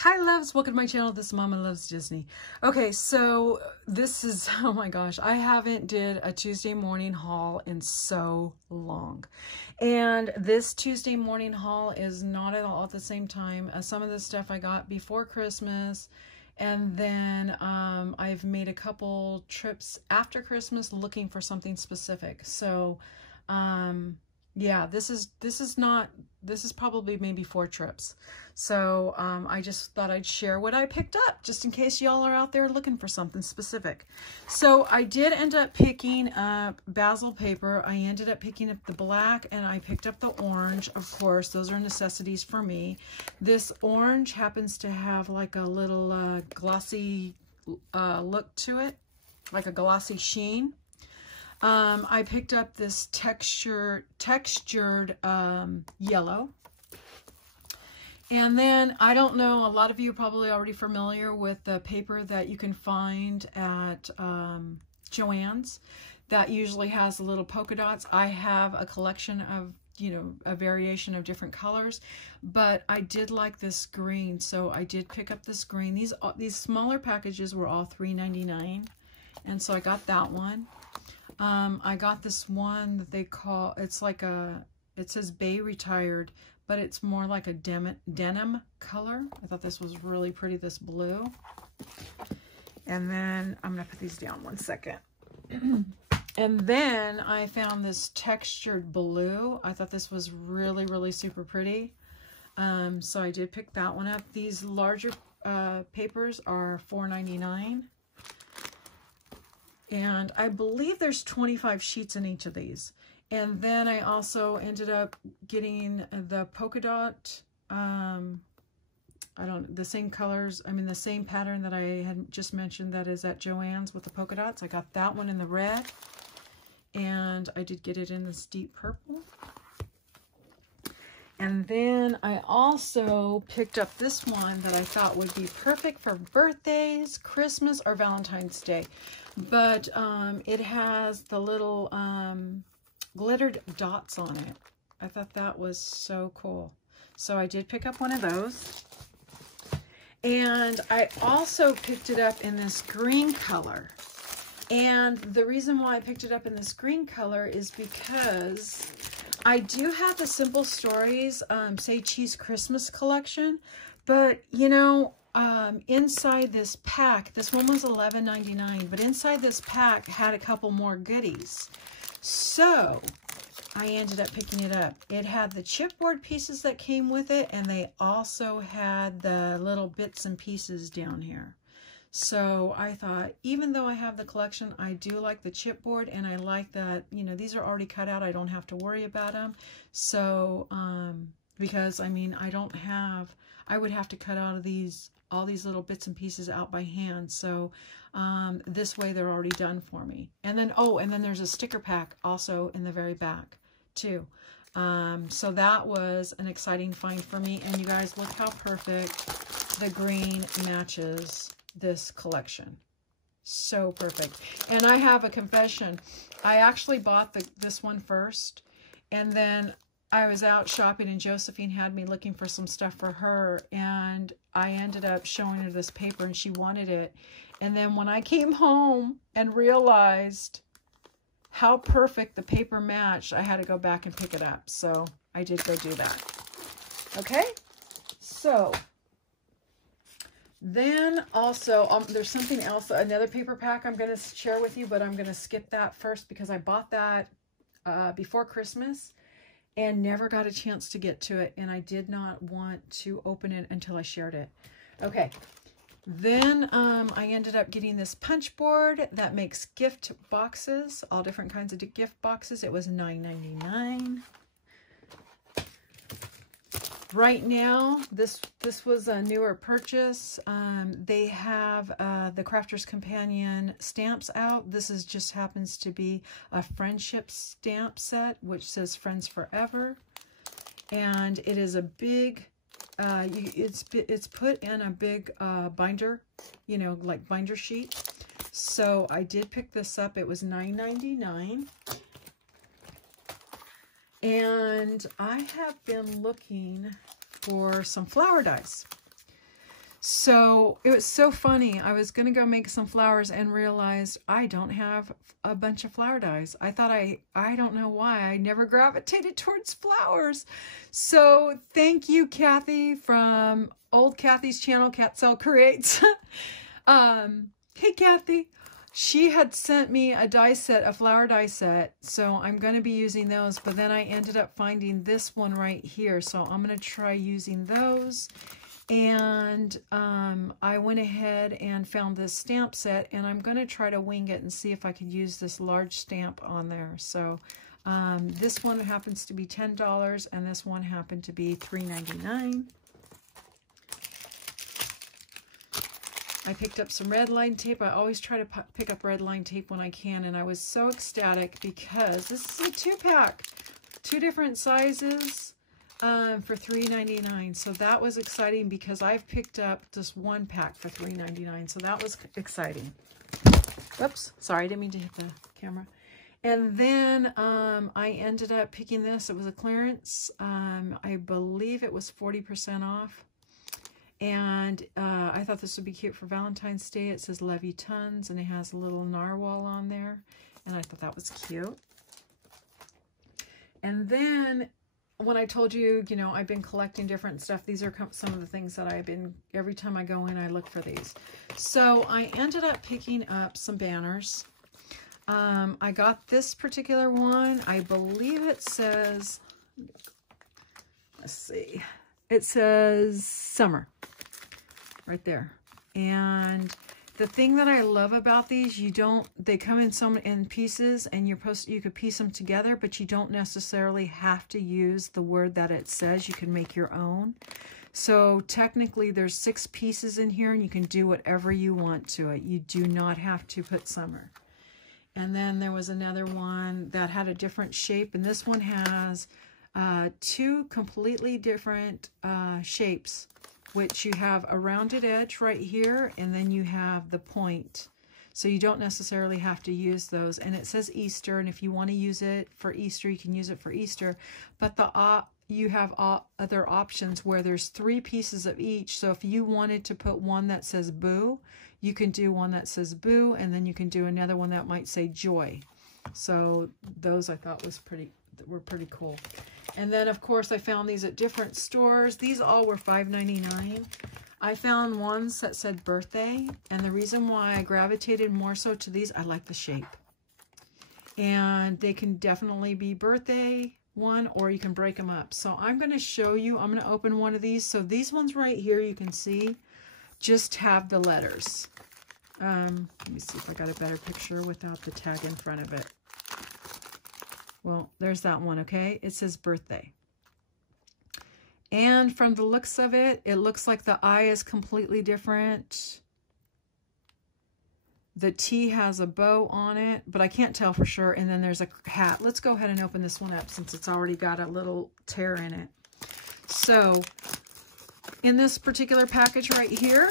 Hi loves, welcome to my channel. This is Mama Loves Disney. Okay, so this is, oh my gosh, I haven't did a Tuesday morning haul in so long. And this Tuesday morning haul is not at all at the same time as some of the stuff I got before Christmas. And then I've made a couple trips after Christmas looking for something specific. So yeah, this is probably maybe 4 trips. So I just thought I'd share what I picked up just in case y'all are out there looking for something specific. So I did end up picking up Basil paper. I ended up picking up the black and I picked up the orange. Of course, those are necessities for me. This orange happens to have like a little glossy look to it, like a glossy sheen. I picked up this textured yellow. And then, I don't know, a lot of you are probably already familiar with the paper that you can find at Joann's that usually has the little polka dots. I have a collection of, you know, a variation of different colors, but I did like this green, so I did pick up this green. These smaller packages were all $3.99, and so I got that one. I got this one that they call, it's like it says Bay Retired, but it's more like a denim color. I thought this was really pretty, this blue. And then, I'm going to put these down one second. And then I found this textured blue. I thought this was really, really super pretty. So I did pick that one up. These larger papers are $4.99. And I believe there's 25 sheets in each of these. And then I also ended up getting the polka dot, the same colors, the same pattern that I had just mentioned that is at Joann's with the polka dots. I got that one in the red, and I did get it in this deep purple. And then I also picked up this one that I thought would be perfect for birthdays, Christmas, or Valentine's Day. But it has the little glittered dots on it. I thought that was so cool. So I did pick up one of those. And I also picked it up in this green color. And the reason why I picked it up in this green color is because I do have the Simple Stories Say Cheese Christmas collection, but you know, inside this pack, this one was $11.99, but inside this pack had a couple more goodies. So I ended up picking it up. It had the chipboard pieces that came with it, and they also had the little bits and pieces down here. So I thought, even though I have the collection, I do like the chipboard, and I like that, you know, these are already cut out. I don't have to worry about them. So, because, I would have to cut out of all these little bits and pieces out by hand. So, this way they're already done for me. And then, and then there's a sticker pack also in the very back too. So that was an exciting find for me. And you guys, look how perfect the green matches this collection. So perfect. And I have a confession. I actually bought this one first, and then I was out shopping and Josephine had me looking for some stuff for her, and I ended up showing her this paper and she wanted it. And then when I came home and realized how perfect the paper matched, I had to go back and pick it up. So I did go do that. Okay, so then also, there's something else, another paper pack I'm going to share with you, but I'm going to skip that first because I bought that before Christmas and never got a chance to get to it, and I did not want to open it until I shared it. Okay, then I ended up getting this punch board that makes gift boxes, all different kinds of gift boxes. It was $9.99. Right now, this was a newer purchase. They have the Crafter's Companion stamps out. This just happens to be a friendship stamp set, which says Friends Forever. And it is a big, it's put in a big binder, you know, like binder sheet. So I did pick this up. It was $9.99. And I have been looking for some flower dies. So it was so funny. I was going to go make some flowers and realized I don't have a bunch of flower dies. I thought I don't know why. I never gravitated towards flowers. So thank you, Kathy, from old Kathy's channel, Catsell Creates. Hey, Kathy. She had sent me a die set, a flower die set. So I'm going to be using those. But then I ended up finding this one right here. So I'm going to try using those. And I went ahead and found this stamp set, and I'm going to try to wing it and see if I could use this large stamp on there. So this one happens to be $10, and this one happened to be $3.99. I picked up some red line tape. I always try to pick up red line tape when I can, and I was so ecstatic because this is a 2-pack, 2 different sizes. For $3.99. So that was exciting because I've picked up just 1 pack for $3.99. So that was exciting. Whoops, sorry, I didn't mean to hit the camera. And then I ended up picking this. It was a clearance. I believe it was 40% off. And I thought this would be cute for Valentine's Day. It says Love You Tons, and it has a little narwhal on there. And I thought that was cute. And then when I told you, you know, I've been collecting different stuff, these are some of the things that I've been, every time I go in, I look for these. So I ended up picking up some banners. I got this particular one. I believe it says, let's see, it says summer right there. And the thing that I love about these, they come in pieces, and you could piece them together, but you don't necessarily have to use the word that it says. You can make your own. So technically there's 6 pieces in here, and you can do whatever you want to it. You do not have to put summer. And then there was another one that had a different shape, and this one has 2 completely different shapes, which you have a rounded edge right here, and then you have the point. So you don't necessarily have to use those. And it says Easter, and if you want to use it for Easter, you can use it for Easter. But you have other options where there's 3 pieces of each. So if you wanted to put one that says boo, you can do one that says boo, and then you can do another one that might say joy. So those I thought were pretty cool. And then, of course, I found these at different stores. These all were $5.99. I found ones that said birthday. And the reason why I gravitated more so to these, I like the shape. And they can definitely be birthday one, or you can break them up. So I'm going to show you. I'm going to open one of these. So these ones right here, you can see, just have the letters. Let me see if I got a better picture without the tag in front of it. Well, there's that one, okay? It says birthday. And from the looks of it, it looks like the I is completely different. The T has a bow on it, but I can't tell for sure. And then there's a hat. Let's go ahead and open this one up since it's already got a little tear in it. So, in this particular package right here,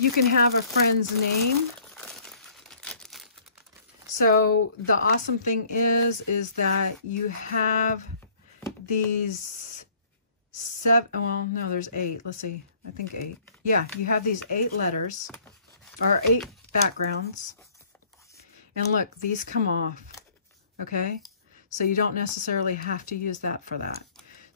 you can have a friend's name. So the awesome thing is that you have these 7, well, no, there's 8. Let's see, I think 8. Yeah, you have these 8 letters, or 8 backgrounds. And look, these come off, okay? So you don't necessarily have to use that for that.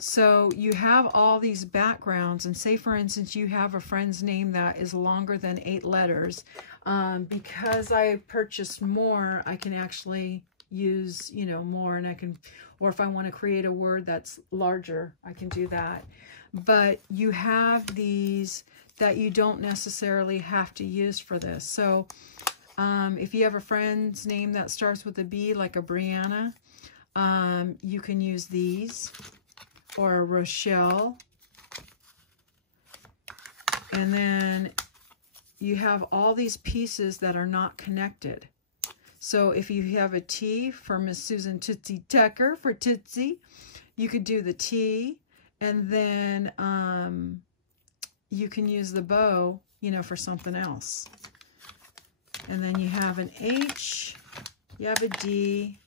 So you have all these backgrounds, and say, for instance, you have a friend's name that is longer than 8 letters. Because I purchased more, I can actually use, you know, more, and I can, or if I want to create a word that's larger, I can do that. But you have these that you don't necessarily have to use for this. So if you have a friend's name that starts with a B, like a Brianna, you can use these, or a Rochelle. And then you have all these pieces that are not connected. So if you have a T for Miss Susan Tootsie Tucker, for Tootsie, you could do the T, and then you can use the bow, you know, for something else. And then you have an H, you have a D,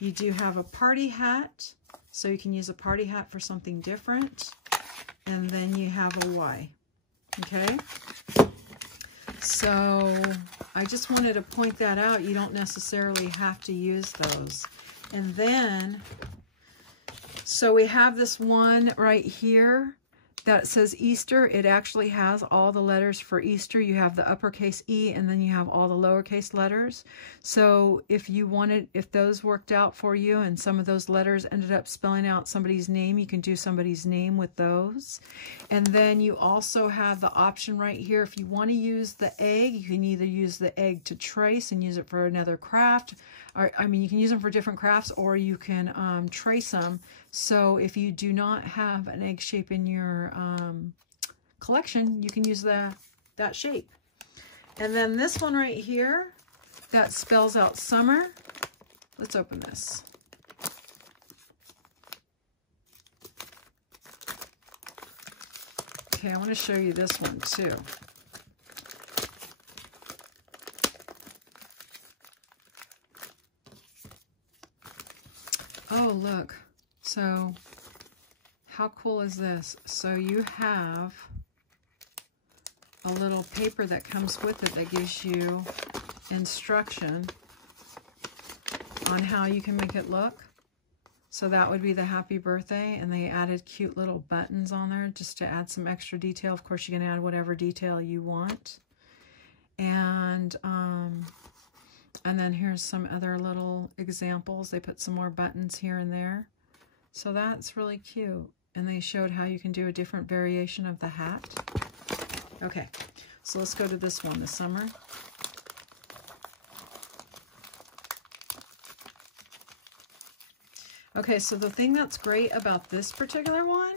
you do have a party hat. So you can use a party hat for something different. And then you have a Y. Okay? So I just wanted to point that out. You don't necessarily have to use those. And then, so we have this one right here that says Easter. It actually has all the letters for Easter. You have the uppercase E, and then you have all the lowercase letters. So if you wanted, if those worked out for you and some of those letters ended up spelling out somebody's name, you can do somebody's name with those. And then you also have the option right here. If you want to use the egg, you can either use the egg to trace and use it for another craft. Or, I mean, you can use them for different crafts, or you can trace them. So if you do not have an egg shape in your collection, you can use that shape. And then this one right here, that spells out summer. Let's open this. Okay, I want to show you this one too. Oh, look. So how cool is this? So you have a little paper that comes with it that gives you instruction on how you can make it look. So that would be the happy birthday, and they added cute little buttons on there just to add some extra detail. Of course, you can add whatever detail you want. And then here's some other little examples. They put some more buttons here and there. So that's really cute. And they showed how you can do a different variation of the hat. Okay, so let's go to this one, the summer. Okay, so the thing that's great about this particular one,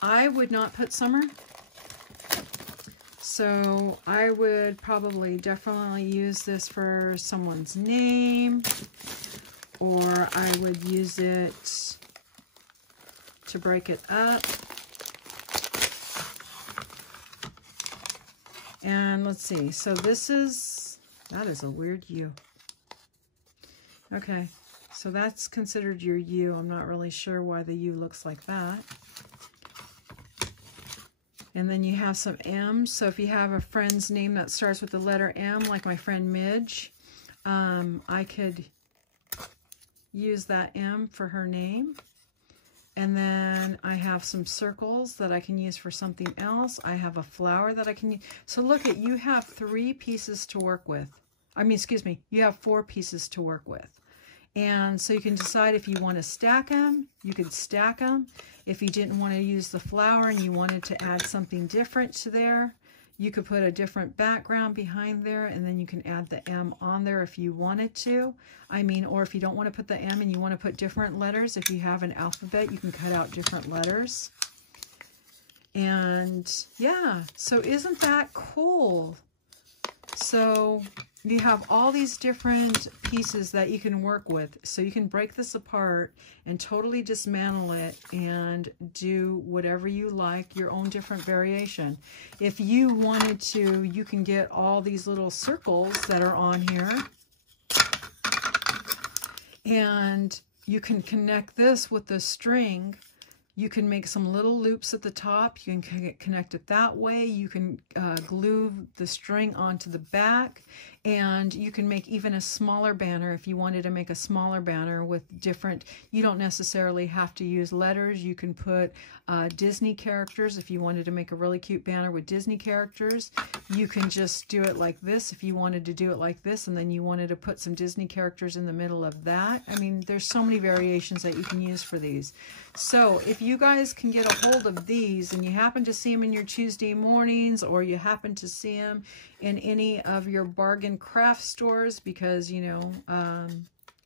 I would not put summer. So I would probably definitely use this for someone's name, or I would use it to break it up. And let's see, so this is, that is a weird U. Okay, so that's considered your U. I'm not really sure why the U looks like that. And then you have some M's. So if you have a friend's name that starts with the letter M, like my friend Midge, I could use that M for her name. And then I have some circles that I can use for something else. I have a flower that I can use. So look at, you have 3 pieces to work with. I mean, excuse me, you have 4 pieces to work with. And so you can decide if you want to stack them, you could stack them. If you didn't want to use the flower and you wanted to add something different to there, you could put a different background behind there, and then you can add the M on there if you wanted to. I mean, or if you don't want to put the M and you want to put different letters, if you have an alphabet, you can cut out different letters. And yeah, so isn't that cool? So you have all these different pieces that you can work with. So you can break this apart and totally dismantle it and do whatever you like, your own different variation. If you wanted to, you can get all these little circles that are on here. And you can connect this with the string. You can make some little loops at the top. You can connect it that way. You can glue the string onto the back, and you can make even a smaller banner if you wanted to make a smaller banner with different, you don't necessarily have to use letters. You can put Disney characters if you wanted to make a really cute banner with Disney characters. You can just do it like this if you wanted to do it like this, and then you wanted to put some Disney characters in the middle of that. I mean, there's so many variations that you can use for these. So if you guys can get a hold of these and you happen to see them in your Tuesday mornings, or you happen to see them in any of your bargain craft stores, because, you know,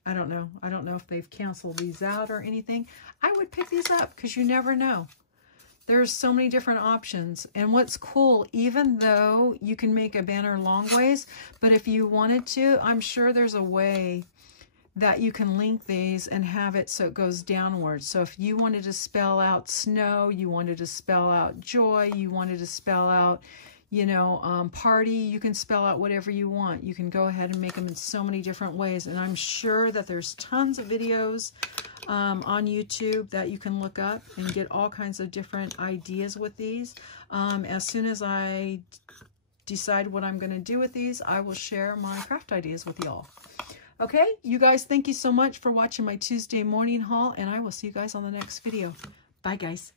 I don't know if they've canceled these out or anything, I would pick these up because you never know. There's so many different options. And what's cool, even though you can make a banner long ways, but if you wanted to, I'm sure there's a way that you can link these and have it so it goes downwards. So if you wanted to spell out snow, you wanted to spell out joy, you wanted to spell out, you know, party. You can spell out whatever you want. You can go ahead and make them in so many different ways. And I'm sure that there's tons of videos on YouTube that you can look up and get all kinds of different ideas with these. As soon as I decide what I'm going to do with these, I will share my craft ideas with y'all. Okay, you guys, thank you so much for watching my Tuesday morning haul, and I will see you guys on the next video. Bye, guys.